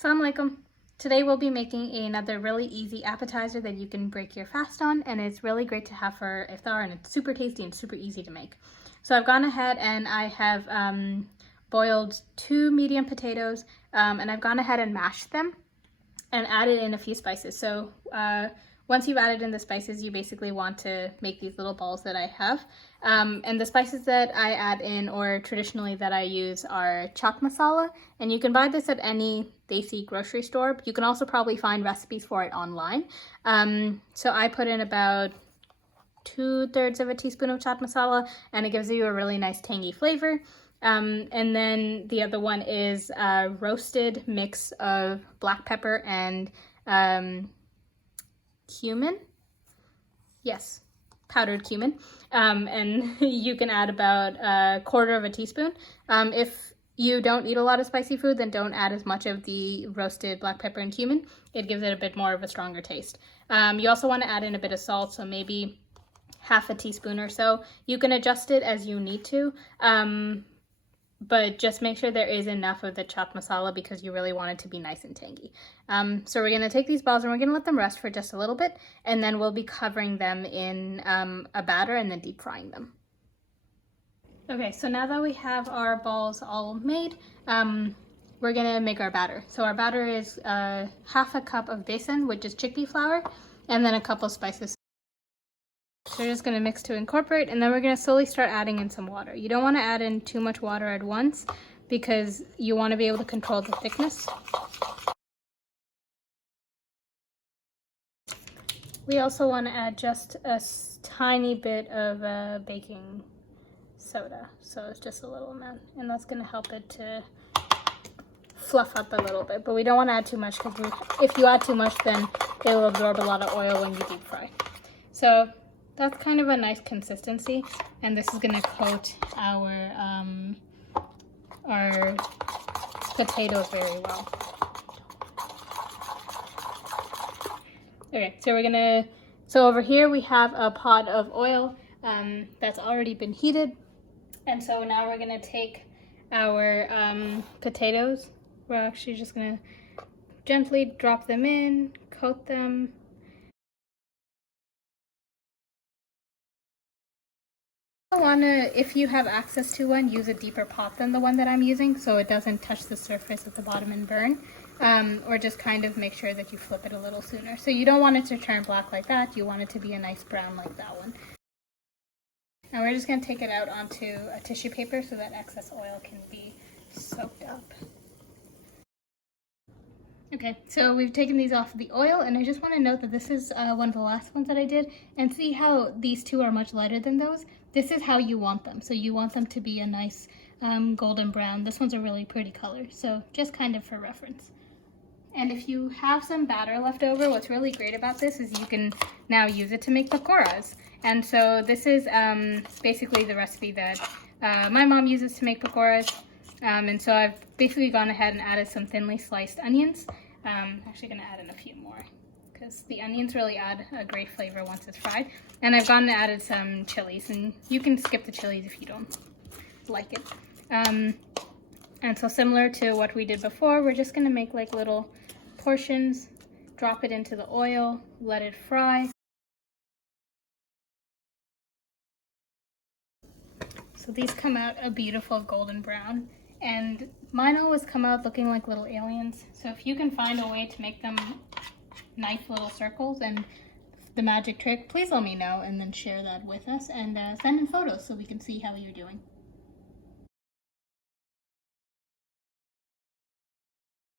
Assalamu alaikum. Today we'll be making another really easy appetizer that you can break your fast on, and it's really great to have for iftar, and it's super tasty and super easy to make. So I've gone ahead and I have boiled 2 medium potatoes, and I've gone ahead and mashed them and added in a few spices. So once you've added in the spices, you basically want to make these little balls that I have. And the spices that I add in, or traditionally that I use, are Chaat Masala. And you can buy this at any desi grocery store. You can also probably find recipes for it online. So I put in about 2/3 of a teaspoon of Chaat Masala, and it gives you a really nice tangy flavor. And then the other one is a roasted mix of black pepper and cumin. Yes, powdered cumin. And you can add about 1/4 of a teaspoon. If you don't eat a lot of spicy food, then don't add as much of the roasted black pepper and cumin. It gives it a bit more of a stronger taste. You also want to add in a bit of salt, so maybe 1/2 teaspoon or so. You can adjust it as you need to. But just make sure there is enough of the chaat masala because you really want it to be nice and tangy. So we're going to take these balls and we're going to let them rest for just a little bit, and then we'll be covering them in a batter and then deep frying them. Okay, so now that we have our balls all made, we're going to make our batter. So our batter is 1/2 cup of besan, which is chickpea flour, and then a couple spices. So we're just going to mix to incorporate, and then we're going to slowly start adding in some water. You don't want to add in too much water at once because you want to be able to control the thickness. We also want to add just a tiny bit of baking soda. So it's just a little amount, and that's going to help it to fluff up a little bit. But we don't want to add too much because if you add too much, then it will absorb a lot of oil when you deep fry. So that's kind of a nice consistency, and this is going to coat our potatoes very well. Okay, so over here we have a pot of oil that's already been heated, and so now we're going to take our potatoes. We're actually just going to gently drop them in, coat them. If you have access to one, use a deeper pot than the one that I'm using so it doesn't touch the surface at the bottom and burn, or just kind of make sure that you flip it a little sooner. So you don't want it to turn black like that, you want it to be a nice brown like that one. And we're just going to take it out onto a tissue paper so that excess oil can be soaked up. Okay, so we've taken these off the oil, and I just want to note that this is one of the last ones that I did, and see how these two are much lighter than those? This is how you want them. So you want them to be a nice golden brown. This one's a really pretty color, so just kind of for reference. And if you have some batter left over, what's really great about this is you can now use it to make pakoras. And so this is basically the recipe that my mom uses to make pakoras. And so I've basically gone ahead and added some thinly sliced onions. I'm actually going to add in a few more because the onions really add a great flavor once it's fried. And I've gone and added some chilies, and you can skip the chilies if you don't like it. And so similar to what we did before, we're just going to make like little portions, drop it into the oil, let it fry. So these come out a beautiful golden brown, and mine always come out looking like little aliens. So if you can find a way to make them nice little circles and the magic trick, please let me know and then share that with us, and send in photos so we can see how you're doing.